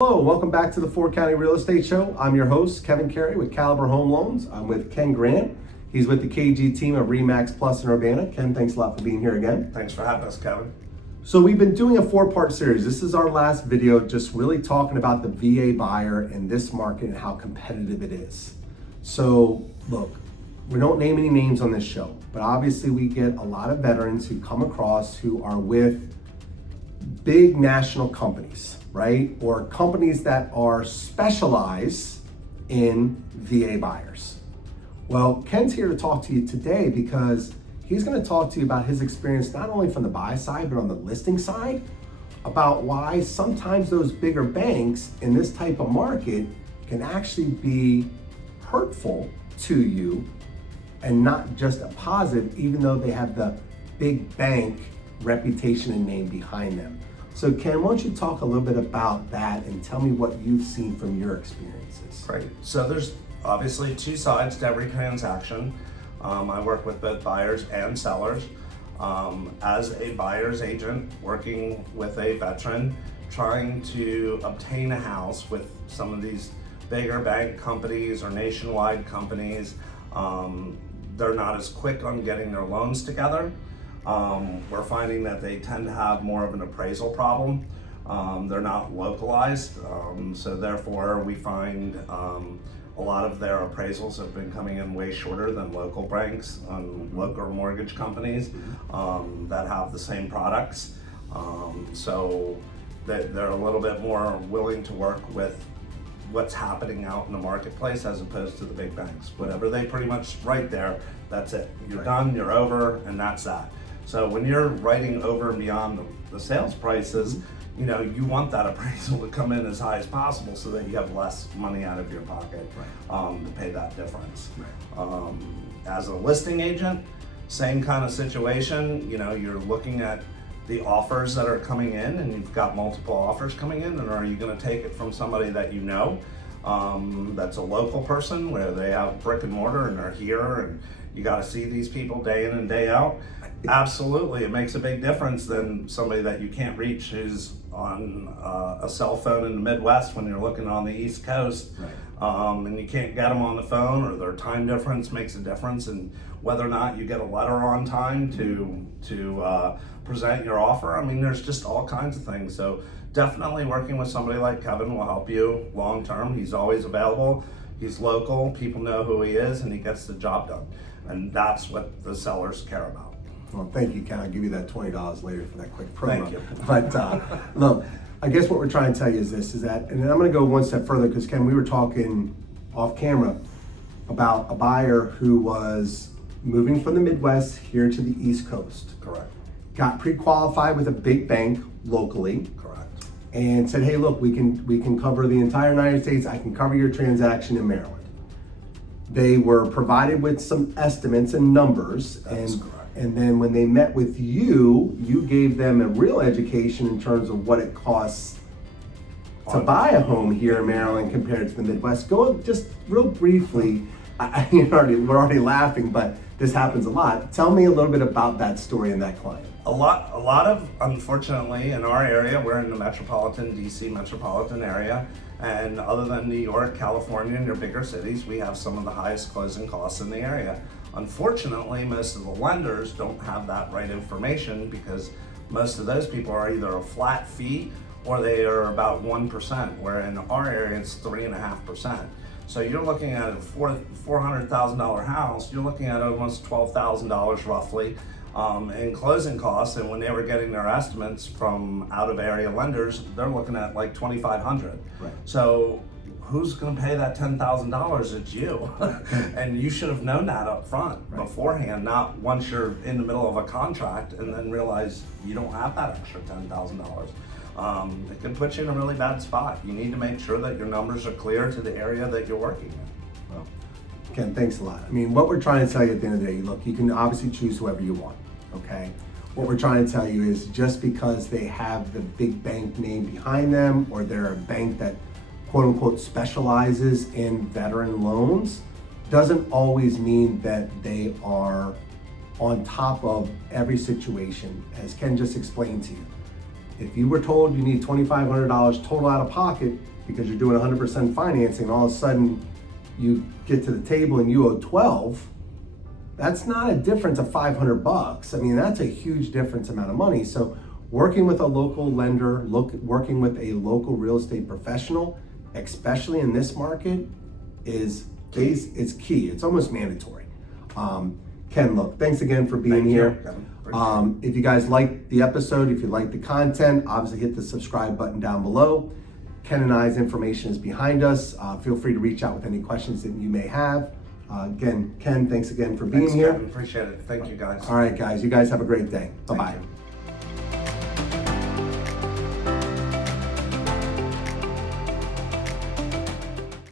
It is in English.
Hello, welcome back to the Four County Real Estate Show. I'm your host, Kevin Carey with Caliber Home Loans. I'm with Ken Grant. He's with the KG team of RE/MAX Plus in Urbana. Ken, thanks a lot for being here again. Thanks for having us, Kevin. So we've been doing a four-part series. This is our last video, just really talking about the VA buyer in this market and how competitive it is. So look, we don't name any names on this show, but obviously we get a lot of veterans who come across who are with big national companies, right? Or companies that are specialized in VA buyers. Well, Ken's here to talk to you today because he's going to talk to you about his experience, not only from the buy side, but on the listing side, about why sometimes those bigger banks in this type of market can actually be hurtful to you and not just a positive, even though they have the big bank reputation and name behind them. So Ken, why don't you talk a little bit about that and tell me what you've seen from your experiences? Great. So there's obviously two sides to every transaction. I work with both buyers and sellers. As a buyer's agent, working with a veteran, trying to obtain a house with some of these bigger bank companies or nationwide companies, they're not as quick on getting their loans together. We're finding that they tend to have more of an appraisal problem. They're not localized, so therefore we find a lot of their appraisals have been coming in way shorter than local banks, local mortgage companies that have the same products. So they're a little bit more willing to work with what's happening out in the marketplace as opposed to the big banks. Whatever they pretty much write there, that's it. You're done, you're over, and that's that. So when you're writing over and beyond the sales prices, you know, you want that appraisal to come in as high as possible so that you have less money out of your pocket to pay that difference. As a listing agent, same kind of situation. You know, you're looking at the offers that are coming in and you've got multiple offers coming in, and are you going to take it from somebody that you know, that's a local person where they have brick and mortar and they're here and you got to see these people day in and day out? Absolutely, it makes a big difference than somebody that you can't reach who's on a cell phone in the Midwest when you're looking on the East Coast, and you can't get them on the phone, or their time difference makes a difference in whether or not you get a letter on time to present your offer. I mean, there's just all kinds of things. So definitely working with somebody like Kevin will help you long term. He's always available. He's local. People know who he is, and he gets the job done. And that's what the sellers care about. Well, thank you, Ken. I'll give you that $20 later for that quick promo. Thank you. But look, I guess what we're trying to tell you is this, is that, and then I'm going to go one step further because Ken, we were talking off camera about a buyer who was moving from the Midwest here to the East Coast. Correct. Got pre-qualified with a big bank locally. Correct. And said, hey, look, we can cover the entire United States. I can cover your transaction in Maryland. They were provided with some estimates and numbers. That's correct. And then when they met with you, you gave them a real education in terms of what it costs to buy a home here in Maryland compared to the Midwest. Go just real briefly. We're already laughing, but this happens a lot. Tell me a little bit about that story and that client. A lot of, unfortunately, in our area, we're in the DC metropolitan area, and other than New York, California, and your bigger cities, we have some of the highest closing costs in the area. Unfortunately, most of the lenders don't have that right information because most of those people are either a flat fee or they are about 1%, where in our area it's 3.5%. So you're looking at a $400,000 house, you're looking at almost $12,000 roughly in closing costs, and when they were getting their estimates from out of area lenders, they're looking at like $2,500. Right. So who's going to pay that $10,000? It's you. And you should have known that up front beforehand, not once you're in the middle of a contract and then realize you don't have that extra $10,000. It can put you in a really bad spot. You need to make sure that your numbers are clear to the area that you're working in. Well, Ken, thanks a lot. I mean, what we're trying to tell you at the end of the day, look, you can obviously choose whoever you want, okay? What we're trying to tell you is just because they have the big bank name behind them, or they're a bank that quote unquote specializes in veteran loans, doesn't always mean that they are on top of every situation. As Ken just explained to you, If you were told you need $2,500 total out of pocket because you're doing 100% financing, and all of a sudden you get to the table and you owe 12, that's not a difference of 500 bucks. I mean, that's a huge difference amount of money. So working with a local lender, working with a local real estate professional, especially in this market, is key. It's almost mandatory. Ken, look, thanks again for being here. If you guys like the episode, if you like the content, obviously hit the subscribe button down below. Ken and I's information is behind us. Feel free to reach out with any questions that you may have. Again, Ken, thanks again for being here. Kevin. Appreciate it. Thank you, guys. All right, guys. You guys have a great day. Bye-bye. Thank you.